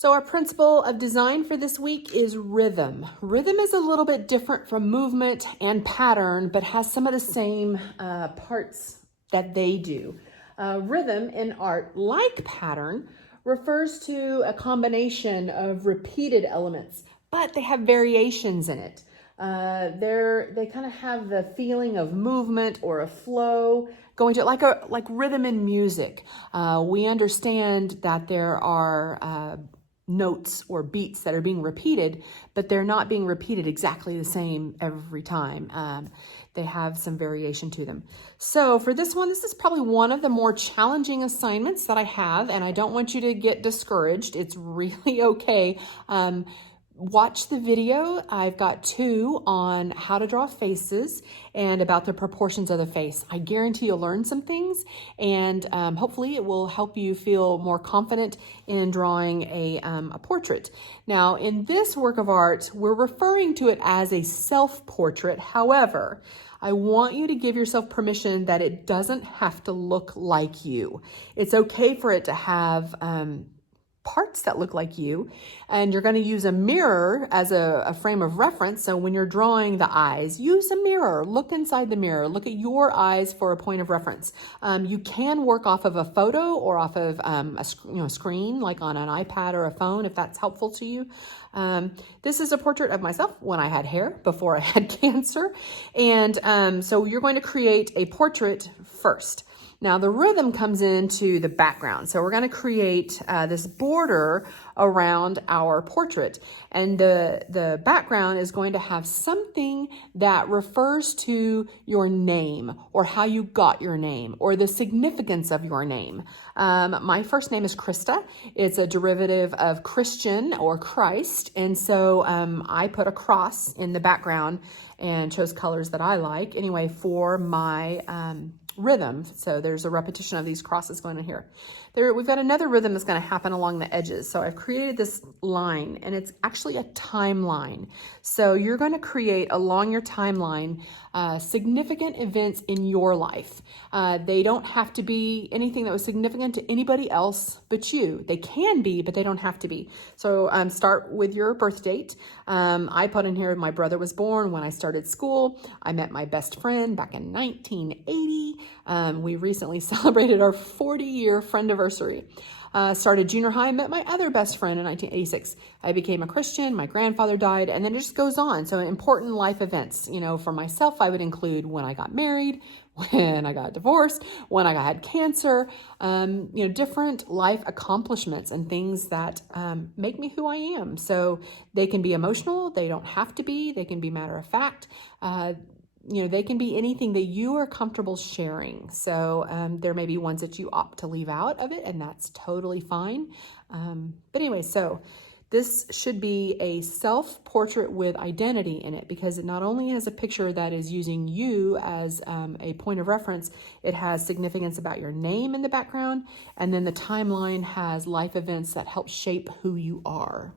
So our principle of design for this week is rhythm. Rhythm is a little bit different from movement and pattern, but has some of the same parts that they do. Rhythm in art, like pattern, refers to a combination of repeated elements, but they have variations in it. They kind of have the feeling of movement or a flow going to like rhythm in music. We understand that there are notes or beats that are being repeated, but they're not being repeated exactly the same every time. They have some variation to them. So for this one, this is probably one of the more challenging assignments that I have, and I don't want you to get discouraged. It's really okay. Watch the video. I've got 2 on how to draw faces and about the proportions of the face. I guarantee you'll learn some things, and hopefully it will help you feel more confident in drawing a portrait. Now, in this work of art, we're referring to it as a self-portrait. However, I want you to give yourself permission that it doesn't have to look like you. It's okay for it to have parts that look like you, and you're going to use a mirror as a frame of reference. So when you're drawing the eyes, use a mirror, look inside the mirror, look at your eyes for a point of reference. You can work off of a photo or off of a screen, like on an iPad or a phone, if that's helpful to you. This is a portrait of myself when I had hair, before I had cancer. And so you're going to create a portrait first. Now the rhythm comes into the background. So we're going to create this border around our portrait. And the background is going to have something that refers to your name, or how you got your name, or the significance of your name. My first name is Krista. It's a derivative of Christian or Christ. And so I put a cross in the background and chose colors that I like anyway for my rhythm. So there's a repetition of these crosses going on here. We've got another rhythm that's going to happen along the edges. So I've created this line, and it's actually a timeline. So you're going to create along your timeline significant events in your life. They don't have to be anything that was significant to anybody else but you. They can be, but they don't have to be. So start with your birth date. I put in here my brother was born when I started school. I met my best friend back in 1980. We recently celebrated our 40-year friendiversary. Started junior high, met my other best friend in 1986. I became a Christian, my grandfather died, and then it just goes on. So important life events, for myself, I would include when I got married, when I got divorced, when I had cancer, different life accomplishments and things that make me who I am. So they can be emotional, they don't have to be, they can be matter of fact. They can be anything that you are comfortable sharing. So there may be ones that you opt to leave out of it, and that's totally fine. But anyway, so this should be a self-portrait with identity in it, because it not only has a picture that is using you as a point of reference, it has significance about your name in the background, and then the timeline has life events that help shape who you are.